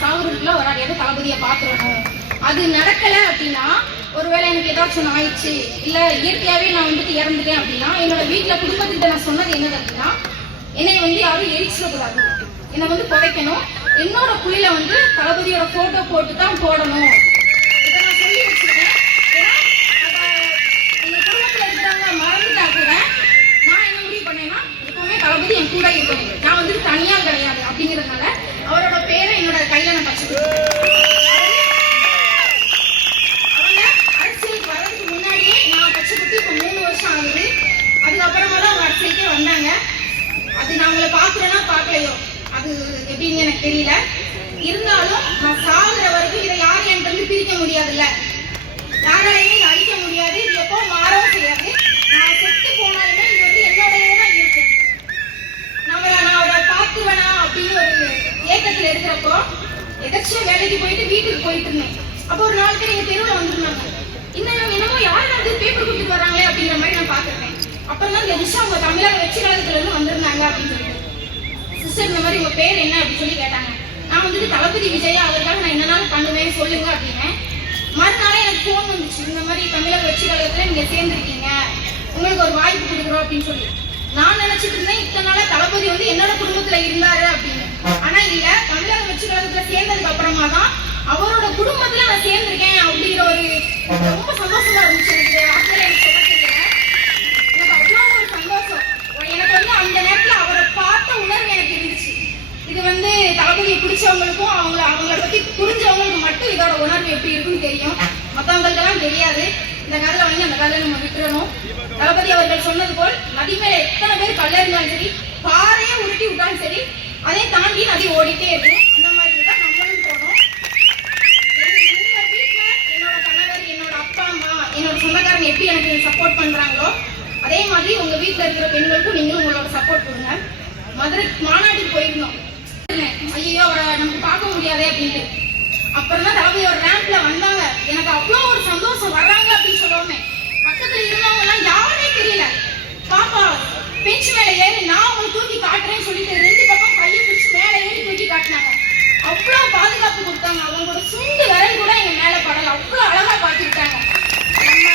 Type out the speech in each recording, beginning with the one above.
சாகுறதுக்குள்ள ஒரு ஆள் தளபதியை பார்த்துடணும். அது நடக்கலை அப்படின்னா, ஒருவேளை எனக்கு ஏதாச்சும் ஆயிடுச்சு இல்லை இயற்கையாகவே நான் வந்துட்டு இறந்துட்டேன் அப்படின்னா, என்னோட வீட்டில் குடும்பத்திட்ட நான் சொன்னது என்னது அப்படின்னா, என்னை யாரும் எரிச்சிடக்கூடாது, என்னை புதைக்கணும், என்னோட புள்ளில தளபதியோட போட்டோ போட்டு தான் போடணும். இதை நான் சொல்லி வச்சிருக்கேன். ஏன்னா எங்க குடும்பத்தில் இருக்கிறவங்க மறந்துட்டா கூட நான் என்ன முடிவு பண்ணேன்னா, எப்பவுமே தளபதி என் கூட இருக்கணும், நான் தனியா கிடையாது அப்படிங்கிறதுனால அவரோட பேரை என்னோட கையில நான் பச்சு அவங்க அரசியலுக்கு வர்றதுக்கு முன்னாடியே நான் பச்சை குத்தி இப்போ 3 வருஷம் ஆகுது. அதுக்கப்புறமா தான் அவங்க அரசியலுக்கே வந்தாங்க. அது நான் அவங்கள பார்க்குறேன்னா பார்க்கலையோ அது எப்படின்னு எனக்கு தெரியல. இருந்தாலும் நான் சாகுற வரைக்கும் இதை யாரும் என்கிட்ட பிரிக்க முடியாதுல்ல, யாராலையும் அழிக்க முடியாது. இது எப்போ மாறவும் செய்யாது. நான் செத்து போனாலுமே இது என்னோடய தான் இருக்கு. நான் அவரை பார்த்துவேனா அப்படின்னு ஒரு ஏக்கத்தில் இருக்கிறப்போ எதாச்சும் வேலைக்கு போயிட்டு வீட்டுக்கு போயிட்டு இருந்தேன். அப்போ ஒரு 4 பேர் எங்க தெருவில் வந்துருந்தாங்க. இன்னும் என்னமோ யாரும் பேப்பர் கொடுத்துட்டு வராங்களே அப்படிங்கிற மாதிரி நான் பார்த்துருக்கேன். அப்புறம் தான் இந்த விஷயம் அவங்க தமிழக வெற்றி கழகத்துல இருந்து வந்திருந்தாங்க அப்படின்னு சொல்லிட்டு, சிஸ்டர் இந்த மாதிரி உங்க பேர் என்ன அப்படின்னு சொல்லி கேட்டாங்க. நான் தளபதி விஜயா, அவருக்காக நான் என்னன்னாலும் பண்ணுவேன் சொல்லுங்க அப்படின்னு. மறுநாளே எனக்கு ஃபோன் வந்துச்சு, இந்த மாதிரி தமிழக வெற்றி கழகத்துல நீங்க சேர்ந்துருக்கீங்க, உங்களுக்கு ஒரு வாய்ப்பு கொடுக்குறோம் அப்படின்னு சொல்லி. நான் நினைச்சிட்டு இருந்தேன் இத்தனை நாளா தளபதி என்னோட குடும்பத்துல இருந்தாரு அப்படின்னு. ஆனா இல்ல, தமிழக வெற்றி கழகத்துல சேர்ந்ததுக்கு அப்புறமா தான் அவரோட குடும்பத்துல நான் சேர்ந்திருக்கேன் அப்படிங்கிற ஒரு ரொம்ப சந்தோஷமா இருந்துச்சு. எனக்கு எனக்கு சொல்ல தெரியல, எனக்கு அவ்வளோ ஒரு சந்தோஷம். எனக்கு அந்த நேரத்துல அவரை பார்த்த உணர்வு எனக்கு இருந்துச்சு. இது தளபதியை பிடிச்சவங்களுக்கும் அவங்கள பத்தி புரிஞ்சவங்களுக்கு மட்டும் இதோட உணர்வு எப்படி இருக்குன்னு தெரியும், மற்றவங்களுக்கெல்லாம் தெரியாது. இந்த காதல அந்த காதல நம்ம விட்டுறணும். தளபதி அவர்கள் சொன்னது போல் நதி மேல எத்தனை பேர் கல்ல இருந்தாலும் சரி, பாறையே உருட்டி விட்டாலும் சரி, அதை தாண்டி நதி ஓடிட்டே இருக்கும். அந்த மாதிரி தான் நம்மளும் போனோம். எங்க வீட்டுல என்னோட கணவர், என்னோட அப்பா அம்மா, என்னோட சொந்தக்காரங்க எப்படி எனக்கு சப்போர்ட் பண்றாங்களோ அதே மாதிரி உங்க வீட்டுல இருக்கிற பெண்களுக்கும் நீங்களும் உங்களோட சப்போர்ட் கொடுங்க. மதுரை மாநாட்டுக்கு போயிருந்தோம். ஐயோ அவரை நமக்கு பார்க்க முடியாதே அப்படின்ட்டு. அப்புறம் தான் தளபதி ஒரு ரேம்ப்ல வந்தாங்க. எனக்கு அவ்வளோ ஒரு சந்தோஷம். வர்றாங்க அப்படின்னு சொல்லுவோமே, பக்கத்துல இருந்தவங்க எல்லாம் யாருமே தெரியல. பாப்பா பெஞ்ச் மேல ஏறி நான் உங்களை தூக்கி காட்டுறேன்னு சொல்லிட்டு 2 பக்கம் கையை பிடிச்சி மேல ஏறி தூக்கி காட்டினாங்க. அவ்வளோ பாதுகாப்பு கொடுத்தாங்க. அவங்களோட சுண்டு விரல் கூட எங்க மேல படல, அவ்வளோ அழகா பார்த்துக்கிட்டாங்க. நம்ம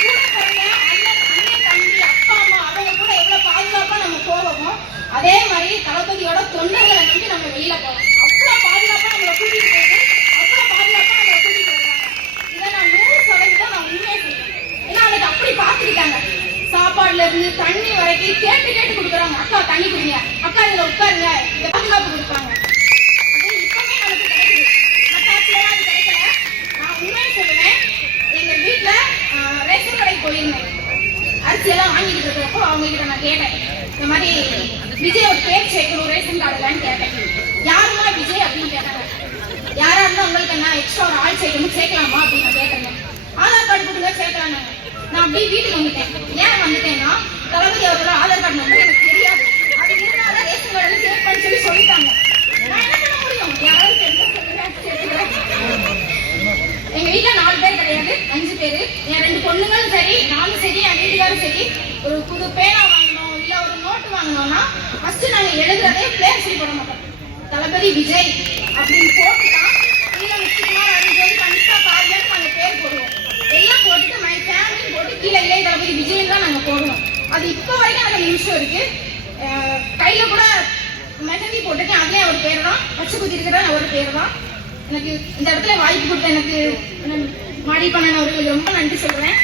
கூட பிறந்த அண்ணன் தம்பி அப்பா அம்மா அவங்க கூட எவ்வளவு பாதுகாப்பா நம்ம போவோமோ அதே மாதிரி தளபதியோட தொண்டர்களை நம்பி நம்ம வெளியில போவோம். அவ்வளவு பாதுகாப்பா நம்மளை கூட்டிட்டு போயிட்டு அவ்வளவு பாதுகாப்பா நம்மளை கூட்டிட்டு வருவாங்க. இதை நான் 100% நான் உண்மையை சொல்றேன். ஏன்னா அன்னைக்கு அப்படி பார்த்துக்கிட்டாங்க. சாப்பாடுல இருந்து தண்ணி வரைக்கும் கேட்டு கேட்டு கொடுக்குறாங்க. அக்கா தண்ணி குடிங்க, அக்கா இதுல உட்காருங்க, இதை பாதுகாப்பு கொடுப்பாங்க. அது இப்பவே நமக்கு கிடைக்குது. மத்தாட்சியெல்லாம் அது கிடைக்கல. நான் உண்மையை சொல்லுவேன். எங்க வீட்டுல ரேஷன் கடைக்கு போயிருந்தேன். அரிசியெல்லாம் வாங்கிட்டு இருக்கிறப்போ அவங்க கிட்ட நான் கேட்டேன், இந்த மாதிரி விஜய் ஒரு பேர் சேர்க்கணும் ரேஷன் கார்டுலான்னு கேட்டேன். யாருமா விஜய் அப்படின்னு கேட்டாங்க. யாரா இருந்தா உங்களுக்கு என்ன எக்ஸ்ட்ரா ஒரு ஆள் சேர்க்கணும், சேர்க்கலாமா அப்படின்னு நான் கேட்டேங்க. ஆதார் கார்டு கொடுங்க சேர்க்கலாங்க. நான் அப்படியே வீட்டுக்கு வந்துட்டேன். ஏன் வந்துட்டேன்னா, தளபதி அவரோட ஆதார் கார்டு நம்பர் எனக்கு தெரியாது. அது இருந்தால ரேஷன் கார்டுல சேர்ப்பேன்னு சொல்லிட்டாங்க. நான் என்ன பண்ண முடியும்? யாரும் சேர்த்துக்கிறேன். எங்க வீட்டுல 4 பேர் கிடையாது, 5 பேரு. என் 2 பொண்ணுங்களும் சரி, நானும் சரி, என் வீட்டுக்காரும் சரி, ஒரு புது பேனா வாங்கணும் இல்ல ஒரு நோட்டு வாங்கணும்னா ஃபர்ஸ்ட் நாங்க எழுதுறதே பேர் சொல்லி போட மாட்டோம். தளபதி விஜய் அப்படின்னு போட்டுதான் கீழே முத்துக்குமார் அப்படின்னு சொல்லி கண்டிப்பா பாதியான்னு நாங்க பேர் போடுவோம். எல்லாம் போட்டுட்டு மை ஃபேமிலி போட்டு கீழே இளைய தளபதி விஜய் தான் நாங்க போடுவோம். அது இப்போ வரைக்கும் எனக்கு நிமிஷம் இருக்கு. கையில கூட மெஹந்தி போட்டுருக்கேன். அதுலேயே ஒரு பேர் தான், பச்சை குத்தி இருக்கிற ஒரு பேர் தான். எனக்கு இந்த இடத்துல வாய்ப்பு கொடுத்த எனக்கு மாடி பண்ணவர்களுக்கு ரொம்ப நன்றி சொல்றேன்.